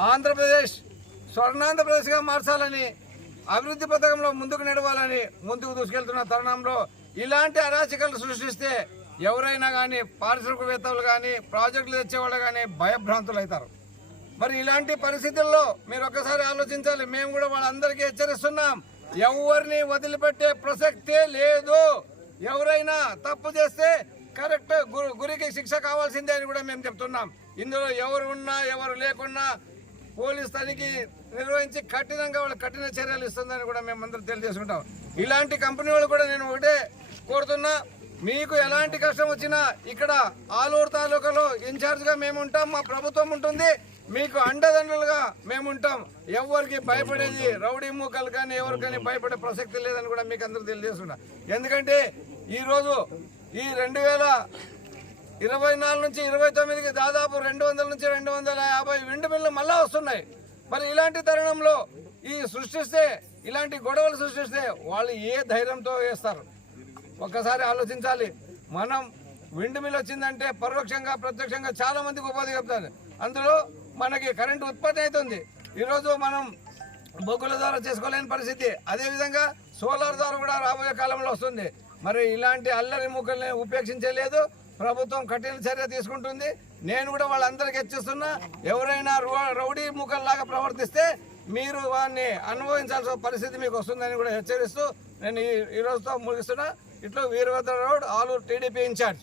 ఆంధ్రప్రదేశ్ స్వర్ణాంధ్రప్రదేశ్గా మార్చాలని అభివృద్ధి పథకంలో ముందుకు నడవాలని ముందుకు దూసుకెళ్తున్న తరుణంలో ఇలాంటి అరాచకాలు సృష్టిస్తే ఎవరైనా కానీ పారిశ్రామికవేత్తలు కానీ ప్రాజెక్టులు తెచ్చేవాళ్ళు కానీ భయభ్రాంతులు అవుతారు మరి ఇలాంటి పరిస్థితుల్లో మీరు ఒక్కసారి ఆలోచించాలి మేము కూడా వాళ్ళందరికీ హెచ్చరిస్తున్నాం ఎవరిని వదిలిపెట్టే ప్రసక్తే లేదు. ఎవరైనా తప్పు చేస్తే కరెక్ట్ గురికి శిక్ష కావాల్సిందే అని కూడా మేము చెప్తున్నాం. ఇందులో ఎవరు ఉన్నా ఎవరు లేకున్నా పోలీస్ తనిఖీ నిర్వహించి కఠినంగా వాళ్ళు కఠిన చర్యలు ఇస్తుందని కూడా మేము అందరూ తెలియజేసుకుంటాం. ఇలాంటి కంపెనీ వాళ్ళు కూడా నేను ఒకటే కోరుతున్నా మీకు ఎలాంటి కష్టం వచ్చినా ఇక్కడ ఆలూరు తాలూకాలో ఇన్ఛార్జ్గా మేము ఉంటాం మా ప్రభుత్వం ఉంటుంది మీకు అండదండలుగా మేము ఉంటాం. ఎవరికి భయపడేది రౌడీ మూకలు కానీ ఎవరు కానీ భయపడే ప్రసక్తి లేదని కూడా మీకు అందరూ తెలియజేస్తున్నా ఎందుకంటే ఈరోజు ఈ రెండు వేల ఇరవై నాలుగు నుంచి ఇరవై తొమ్మిదికి దాదాపు రెండు వందల నుంచి రెండు వందల యాభై విండు మిల్లు మళ్ళా వస్తున్నాయి. మరి ఇలాంటి తరుణంలో ఈ సృష్టిస్తే ఇలాంటి గొడవలు సృష్టిస్తే వాళ్ళు ఏ ధైర్యంతో వేస్తారు? ఒక్కసారి ఆలోచించాలి. మనం విండ్ మిల్ వచ్చిందంటే పరోక్షంగా ప్రత్యక్షంగా చాలా మందికి ఉపాధి చెప్తారు అందులో మనకి కరెంటు ఉత్పత్తి అవుతుంది. ఈరోజు మనం బొగ్గుల ద్వారా చేసుకోలేని పరిస్థితి. అదేవిధంగా సోలార్ ద్వారా కూడా రాబోయే కాలంలో వస్తుంది. మరి ఇలాంటి అల్లరి ముక్కల్ని ఉపేక్షించలేదు. ప్రభుత్వం కఠిన చర్య తీసుకుంటుంది. నేను కూడా వాళ్ళందరికీ హెచ్చిస్తున్నా ఎవరైనా రౌడీ ముఖంలాగా ప్రవర్తిస్తే మీరు వారిని అనుభవించాల్సిన పరిస్థితి మీకు వస్తుందని కూడా హెచ్చరిస్తూ నేను ఈ ఈ రోజుతో ముగిస్తున్నా. ఇట్లా Veerabhadra road Aluru TDP incharge.